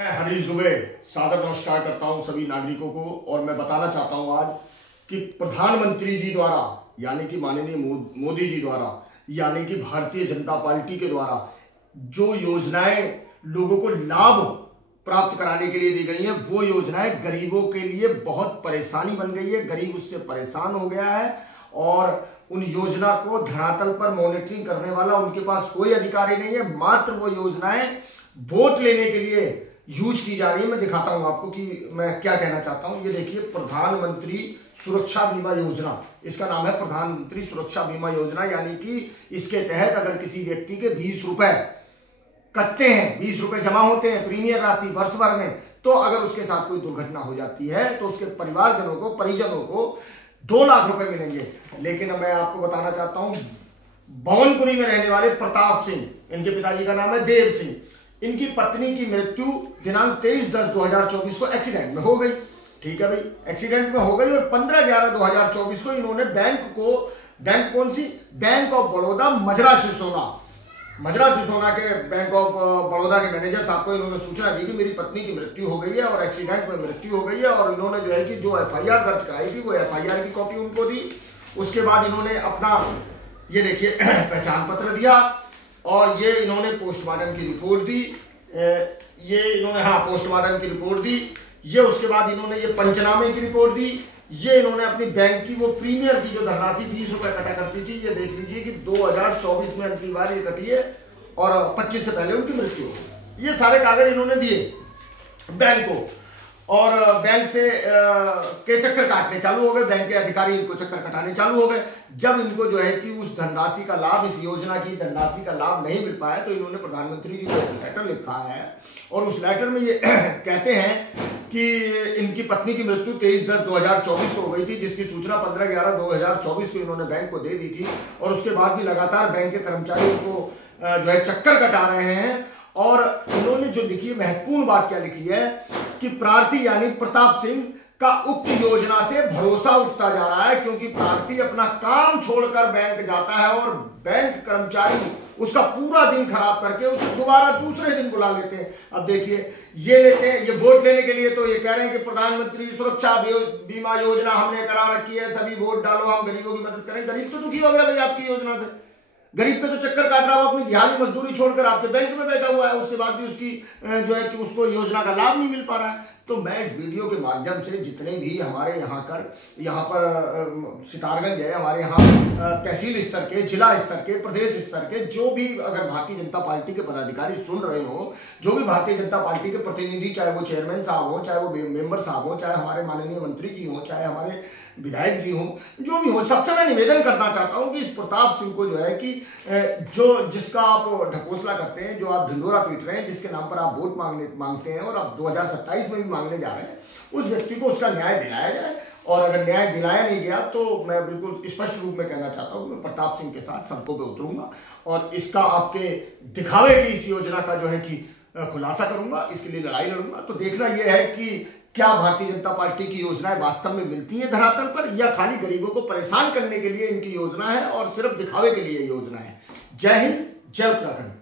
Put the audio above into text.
मैं हरीश दुबे सादर नमस्कार करता हूं सभी नागरिकों को। और मैं बताना चाहता हूं आज कि प्रधानमंत्री जी द्वारा यानी कि माननीय मोदी जी द्वारा यानी कि भारतीय जनता पार्टी के द्वारा जो योजनाएं लोगों को लाभ प्राप्त कराने के लिए दी गई हैं, वो योजनाएं गरीबों के लिए बहुत परेशानी बन गई है। गरीब उससे परेशान हो गया है और उन योजना को धरातल पर मॉनिटरिंग करने वाला उनके पास कोई अधिकारी नहीं है। मात्र वो योजनाएं वोट लेने के लिए यूज की जा रही है। मैं दिखाता हूं आपको कि मैं क्या कहना चाहता हूं। ये देखिए, प्रधानमंत्री सुरक्षा बीमा योजना, इसका नाम है प्रधानमंत्री सुरक्षा बीमा योजना। यानी कि इसके तहत अगर किसी व्यक्ति के 20 रुपए कटते हैं, 20 रुपए जमा होते हैं प्रीमियम राशि वर्ष भर में, तो अगर उसके साथ कोई दुर्घटना हो जाती है तो उसके परिवारजनों को, परिजनों को 2 लाख रुपए मिलेंगे। लेकिन मैं आपको बताना चाहता हूं, भवनपुरी में रहने वाले प्रताप सिंह, इनके पिताजी का नाम है देव सिंह, इनकी पत्नी की मृत्यु दिनांक 23/10/2024 को एक्सीडेंट में हो गई। ठीक है भाई, एक्सीडेंट में हो गई और 15/11/2024 को इन्होंने बैंक कौन सी, बैंक ऑफ बड़ौदा मजरा सिसोना के बैंक ऑफ बड़ौदा के मैनेजर साहब को इन्होंने सूचना दी कि मेरी पत्नी की मृत्यु हो गई है और एक्सीडेंट में मृत्यु हो गई है। और इन्होंने जो है कि जो FIR दर्ज कराई थी वो FIR की कॉपी उनको दी। उसके बाद इन्होंने अपना ये देखिए पहचान पत्र दिया और ये इन्होंने पोस्टमार्टम की रिपोर्ट दी। पोस्टमार्टम की रिपोर्ट दी। ये उसके बाद इन्होंने ये पंचनामे की रिपोर्ट दी। ये इन्होंने अपनी बैंक की वो प्रीमियर की जो धनराशि 20 रुपए कटा करती थी, ये देख लीजिए कि 2024 में अंतिम बार ये कटी है और 25 से पहले उनकी मृत्यु हो गई। ये सारे कागज इन्होंने दिए बैंक को और बैंक से के चक्कर काटने चालू हो गए। बैंक के अधिकारी इनको चक्कर कटाने चालू हो गए। जब इनको जो है कि उस धनराशि का लाभ, इस योजना की धनराशि का लाभ नहीं मिल पाया, तो इन्होंने प्रधानमंत्री जी को एक लेटर लिखा है और उस लेटर में ये कहते हैं कि इनकी पत्नी की मृत्यु 23/10/2024 को हो गई थी, जिसकी सूचना 15/11/2024 को इन्होंने बैंक को दे दी थी। और उसके बाद भी लगातार बैंक के कर्मचारी उनको जो है चक्कर कटा रहे हैं। और इन्होंने जो लिखी है, महत्वपूर्ण बात क्या लिखी है कि प्रार्थी यानी प्रताप सिंह का उक्त योजना से भरोसा उठता जा रहा है, क्योंकि प्रार्थी अपना काम छोड़कर बैंक जाता है और बैंक कर्मचारी उसका पूरा दिन खराब करके उसे दोबारा दूसरे दिन बुला लेते हैं। अब देखिए, ये लेते हैं, ये वोट लेने के लिए तो ये कह रहे हैं कि प्रधानमंत्री सुरक्षा बीमा योजना हमने करा रखी है, सभी वोट डालो, हम गरीबों की मदद करें। गरीब तो दुखी हो गया भाई आपकी योजना से। गरीब पे तो चक्कर काट रहा है, वो अपनी दिहाड़ी मजदूरी छोड़कर आपके बैंक में बैठा हुआ है, उसके बाद भी उसकी जो है कि उसको योजना का लाभ नहीं मिल पा रहा है। तो मैं इस वीडियो के माध्यम से जितने भी हमारे यहाँ पर सितारगंज है, हमारे यहाँ तहसील स्तर के, जिला स्तर के, प्रदेश स्तर के जो भी अगर भारतीय जनता पार्टी के पदाधिकारी सुन रहे हो, जो भी भारतीय जनता पार्टी के प्रतिनिधि, चाहे वो चेयरमैन साहब हो, चाहे वो मेंबर साहब हो, चाहे हमारे माननीय मंत्री जी हो, चाहे हमारे विधायक जी हो, जो भी हो, सबसे मैं निवेदन करना चाहता हूं कि इस प्रताप सिंह को जो है कि जिसका आप ढकोसला करते हैं, जो आप ढिंडोरा पीट रहे हैं, जिसके नाम पर आप वोट मांगते हैं और आप 2027 में भी मांगने जा रहे हैं, उस व्यक्ति को उसका न्याय दिलाया जाए। और अगर न्याय दिलाया नहीं गया तो मैं बिल्कुल स्पष्ट रूप में कहना चाहता हूं कि मैं प्रताप सिंह के साथ सड़कों पर उतरूंगा और इसका आपके दिखावे की इस योजना का जो है कि खुलासा करूंगा, इसके लिए लड़ाई लड़ूंगा। तो देखना यह है कि क्या भारतीय जनता पार्टी की योजनाएं वास्तव में मिलती हैं धरातल पर, या खाली गरीबों को परेशान करने के लिए इनकी योजना है और सिर्फ दिखावे के लिए योजना है। जय हिंद, जय उत्तराखंड।